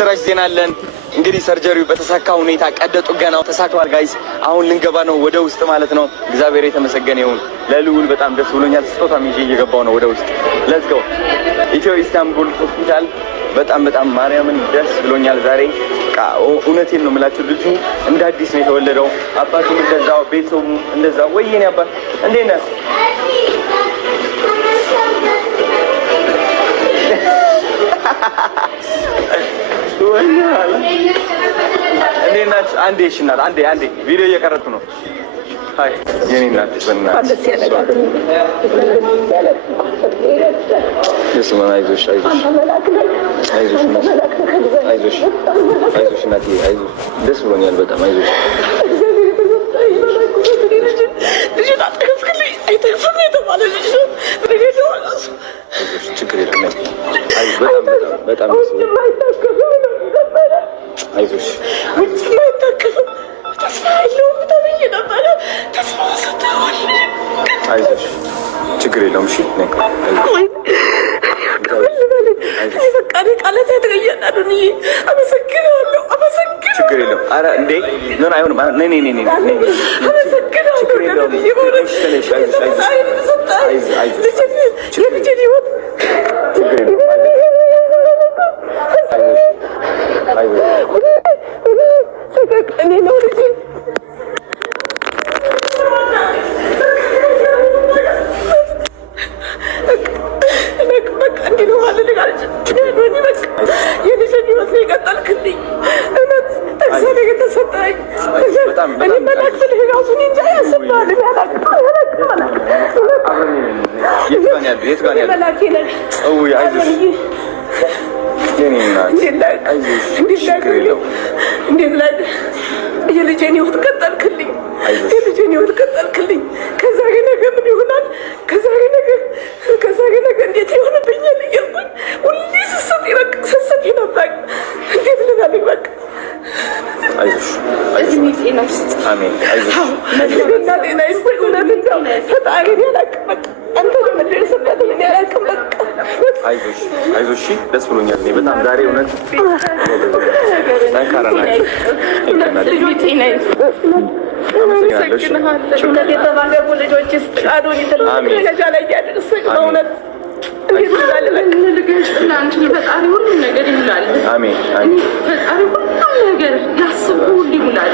ስራሽ ዜና አለን እንግዲህ ሰርጀሪው በተሳካ ሁኔታ ቀዶ ጥገናው ተሳክቷል ጋይስ። አሁን ልንገባ ነው ወደ ውስጥ ማለት ነው። እግዚአብሔር የተመሰገነ ይሁን። ለልዑል በጣም ደስ ብሎኛል። ስጦታም ይዤ እየገባው ነው ወደ ውስጥ። ሌትስ ጎ ኢትዮ ኢስታንቡል ሆስፒታል። በጣም ማርያምን ደስ ብሎኛል ዛሬ። እውነቴን ነው የምላችሁ፣ ልጁ እንደ አዲስ ነው የተወለደው። አባቱም እንደዛው፣ ቤተሰቡም እንደዛው። ወይኔ አባት እንዴት ነህ? እንዴት ናችሁ? አንዴ እሺ እናት፣ አንዴ ቪዲዮ እየቀረጥኩ ነው። ሃይ የኔ እናት በእናትሽ አይዞሽ እናቴ አይዞሽ። ደስ ብሎኛል በጣም አይዞሽ። ችግር የለም በጣም አይዞሽ። አይዞሽ ችግር የለውም። እሺ ችግር የለውም። ኧረ እንዴ ምን አይሆንም። የልጄን ህይወት ቀጠልክልኝ። ከዛሬ ነገ ምን ይሆናል? ከዛሬ ነገ እንዴት ይሆንብኛል እያልኩኝ ሁሌ ስሰት ነበር። እንዴት ልናልኝ በቃ አይዞሽ እድሜ ጤና ይስጥ። አሜን። አይዞሽ እና ጤና ይስጥ። ፈጣሪ ያላቅም በቃ አንተ ለመደረስበት ምን ያላቅም በቃ አይዞሽ። ደስ ብሎኛል እኔ በጣም ዛሬ እውነት ጠንካራ ናቸው። እድሜ ጤና ይስጥ። እውነት የተባረኩ ልጆች ስጣዱ ደረጃ ላይ ያደርሰኝ በእውነት ፈጣሪ ሁሉም ነገር ይሙላል። አሜን። ፈጣሪ ሁሉም ነገር ያስብኩ ሁሉ ይሙላል።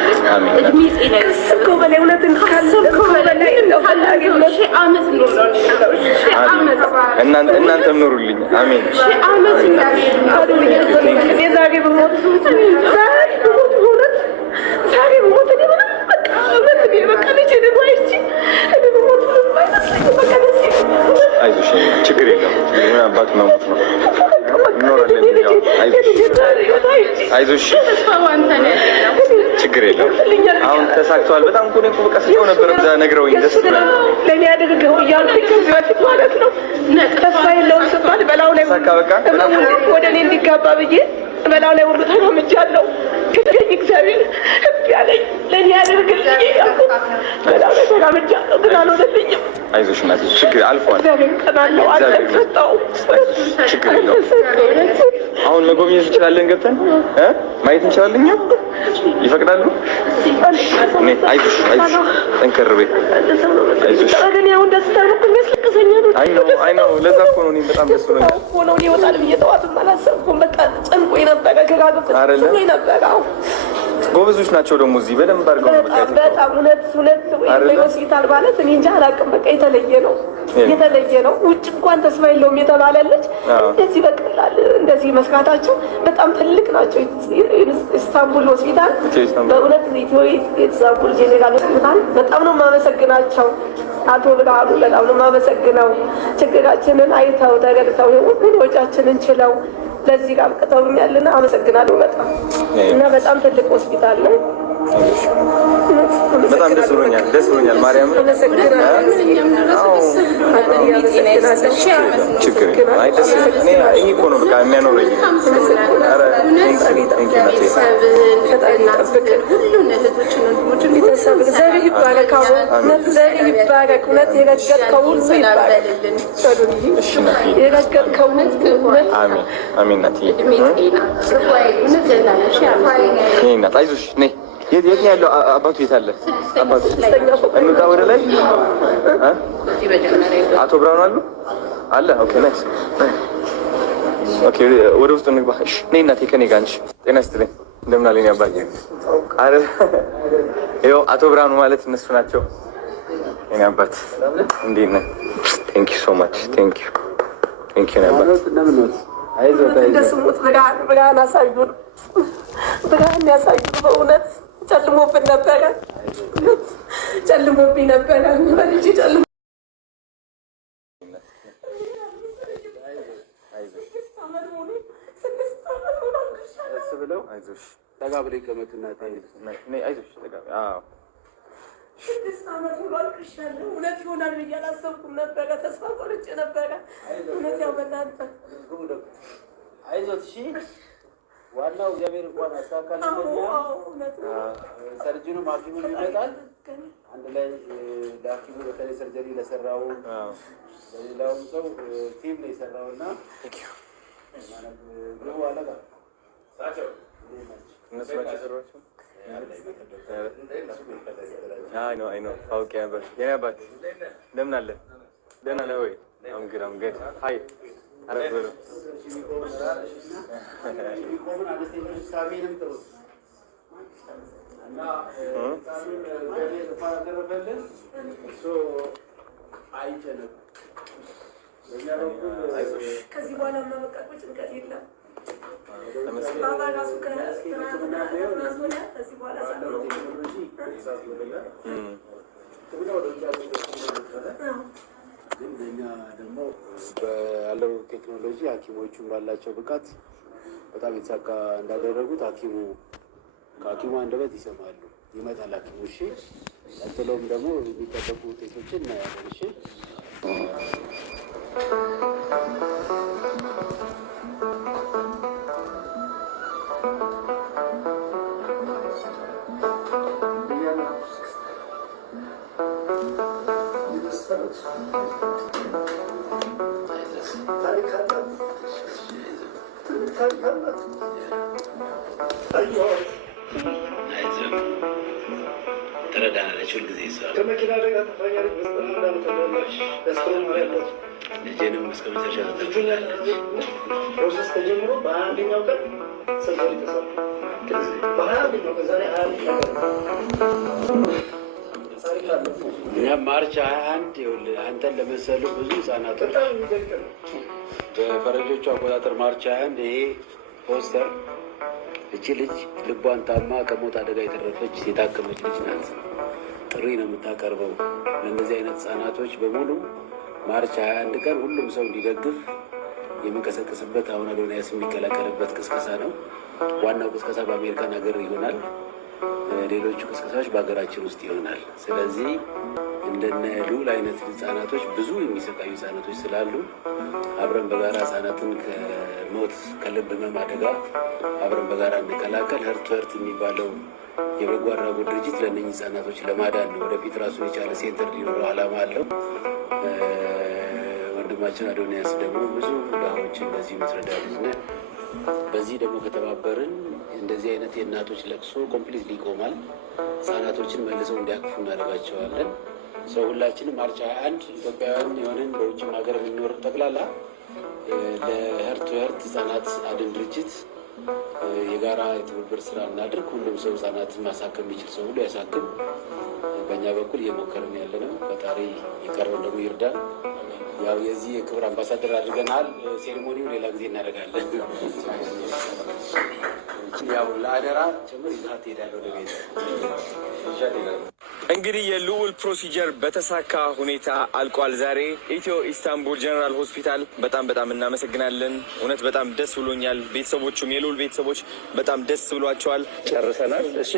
እድሜ ጤና ይስጥ። በላይ እውነትን ካሰብከው በላይ ዓመት ኑሮ እናንተም ኑሩልኝ። አሜን። ዓመት ዛሬ ብሞት አይዞሽ ችግር የለም። ምን አባት መሞት ነው እንኖራለን። አይዞሽ ችግር የለም። አሁን ተሳክቷል። በጣም እኮ በቃ ስለው ነበር እዛ ነግረውኝ ደስ ብሎኝ ለኔ አድርገው እያልኩኝ ከዚህ በፊት ማለት ነው ተስፋ የለውም ስባል በላው ላይ ወደ እኔ እንዲጋባ ብዬ በላው ላይ ሁሉ ተራምጃለሁ። ግን እግዚአብሔር ያለኝ ለኔ ያደርግልኝ ያልኩ በላው ላይ ተራምጃለሁ፣ ግን አልሆነልኝም። አይዞሽ እናቴ ችግር አልፏል። ችግር የለውም። አሁን መጎብኘት እንችላለን፣ ገብተን ማየት እንችላለን። እኛ ይፈቅዳሉ? አይዞሽ ጠንከር በይ። አይዞሽ አይ ነው ለዛ እኮ ነው እኔም በጣም ደስ ብሎኛል እኮ ነው። እኔ እወጣለሁ ብዬ ጠዋትም አላሰብኩም። በቃ ጨንቆኝ ነበረ። ከጋግፍ ነበረ። ጎበዞች ናቸው ደግሞ እዚህ በደንብ አድርገው በጣም እውነት ሆስፒታል ማለት እኔ እንጃ አላውቅም። በቃ የተለየ ነው። ውጭ እንኳን ተስፋ የለውም የተባለልጅ እንደዚህ በቀላል እንደዚህ መስራታቸው በጣም ትልቅ ናቸው። ኢስታንቡል ሆስፒታል በእውነት ኢትዮ ኢስታንቡል ጄኔራል ሆስፒታል በጣም ነው የማመሰግናቸው። አቶ ብርሃኑ በጣም ነው የማመሰግነው። ችግራችንን አይተው ተረድተው ሁሉ ወጫችንን ችለው ለዚህ ጋር አብቅተውኛልና አመሰግናለሁ በጣም እና በጣም ትልቅ ሆስፒታል ነው። በጣም ደስ ብሎኛል ማርያም። ችግር አይ ደስ እኔ ይሄ እኮ ነው በቃ የሚያኖረኝ። ኧረ እንዳይሰብር ዘር ይባረክ። እውነት ዘር ይባረክ። እውነት የረገጥከው ሁሉ ይባረክ። የረገጥከው እውነት አሜን። ናት አይዞሽ ነይ። የት ነው ያለው አባቱ? የት አለ አባቱ? እንውጣ ወደ ላይ። አቶ ብርሃኑ አለ። ኦኬ ናይስ። ኦኬ ወደ ውስጥ እንግባ። እሺ ነይ እናቴ ከኔ ጋር አንቺ። ጤና ይስጥልኝ። እንደምን አለኝ አባዬ? አረ ይኸው አቶ ብርሃኑ ማለት እነሱ ናቸው። የኔ አባት እንዴት ነህ? ቴንክ ዩ ሶ ማች ቴንክ ዩ ነበር። እንደስሙት ብርሃን አሳዩን፣ ብርሃን ያሳዩን። በእውነት ጨልሞብን ነበረ፣ ጨልሞብኝ ነበረ። በልጅ ጨልሞ ብለው አይዞሽ ጠጋ ብለሽ ይቀመጡና አይዞሽ ጠጋ 6 ዓመት ሙሉ አልቅሻለሁ። እውነት ይሆናል ብዬ አላሰብኩም ነበረ። ተስፋ ቆርጬ ነበረ። እውነት ያው በእናንተ አይዞት። እሺ ዋናው እግዚአብሔር እንኳን አሳካልኝ። ሰርጅኑም ሐኪሙም ይመጣል አንድ ላይ ለሐኪሙ በተለይ ሰርጀሪ ለሰራው ለሌላውም ሰው ቲም ነው የሰራውና ግቡ አለጋ ሳቸው እነሱ ናቸው የሰሯቸው። አይ ነው አውቄ ነበር። የኔ አባት እንደምን አለ? ደህና ነህ ወይ? አምግድ አይ አረፍ በለው። ከዚህ በኋላ መበቃት ጭንቀት የለም። ግን እኛ ደግሞ ባለው ቴክኖሎጂ ሐኪሞቹን ባላቸው ብቃት በጣም የተሳካ እንዳደረጉት ከሐኪሙ አንደበት ይሰማሉ። ይመጣል ሐኪሙ። እሺ ቀጥሎም ደግሞ የሚጠበቁ ውጤቶችን እናያለን። እሺ ትረዳናለች ሁልጊዜ እሷ። ከመኪና አደጋ ተፋኛለች። ልጄንም እስከ መጨረሻ ትጠብቃለች። ፕሮሰስ ተጀምሮ በ21ኛው ቀን ሰርጀሪ ተሰራ። በ21ኛው ቀን ዛሬ 21ኛው ቀን እኛም ማርች 21 ይኸውልህ አንተን ለመሰሉ ብዙ ህጻናቶች በፈረንጆቹ አቆጣጠር ማርች 21 ይሄ ፖስተር እቺ ልጅ ልቧን ታማ ከሞት አደጋ የተረፈች የታከመች ልጅ ናት። ጥሪ ነው የምታቀርበው ለእነዚህ አይነት ህጻናቶች በሙሉ ማርች 21 ቀን ሁሉም ሰው እንዲደግፍ የሚንቀሳቀስበት አሁን አዶንያስ የሚቀላቀልበት ቅስቀሳ ነው። ዋናው ቅስቀሳ በአሜሪካን ሀገር ይሆናል። ሌሎቹ ቅስቀሳዎች በሀገራችን ውስጥ ይሆናል። ስለዚህ እንደነ ልዑል አይነት ህጻናቶች ብዙ የሚሰቃዩ ህጻናቶች ስላሉ አብረን በጋራ ህጻናትን ከሞት ከልብ ህመም አደጋ አብረን በጋራ እንከላከል። ህርት የሚባለው የበጎ አድራጎት ድርጅት ለእነኝህ ህጻናቶች ለማዳን ነው። ወደፊት ራሱን የቻለ ሴንተር ሊኖረው ዓላማ አለው። ወንድማችን አዶንያስ ደግሞ ብዙ ድሃዎችን በዚህ ምትረዳ ልጅ ነህ። በዚህ ደግሞ ከተባበርን እንደዚህ አይነት የእናቶች ለቅሶ ኮምፕሊትሊ ይቆማል። ህጻናቶችን መልሰው እንዲያቅፉ እናደርጋቸዋለን። ሰው ሁላችንም ማርች 21 ኢትዮጵያውያን የሆንን በውጭም ሀገር የምንኖር ጠቅላላ ለህርት ህጻናት አድን ድርጅት የጋራ የትብብር ስራ እናድርግ። ሁሉም ሰው ህጻናትን ማሳከም የሚችል ሰው ሁሉ ያሳክም። በእኛ በኩል እየሞከርን ያለ ነው። ፈጣሪ የቀረውን ደግሞ ይርዳን። ያው የዚህ የክብር አምባሳደር አድርገናል። ሴሪሞኒው ሌላ ጊዜ እናደርጋለን። ያው ለአደራ ጭምር ይዛት ትሄዳለህ ወደ ቤት። እንግዲህ የልዑል ፕሮሲጀር በተሳካ ሁኔታ አልቋል። ዛሬ ኢትዮ ኢስታንቡል ጀነራል ሆስፒታል በጣም እናመሰግናለን። እውነት በጣም ደስ ብሎኛል። ቤተሰቦቹም የልዑል ቤተሰቦች በጣም ደስ ብሏቸዋል። ጨርሰናል። እሺ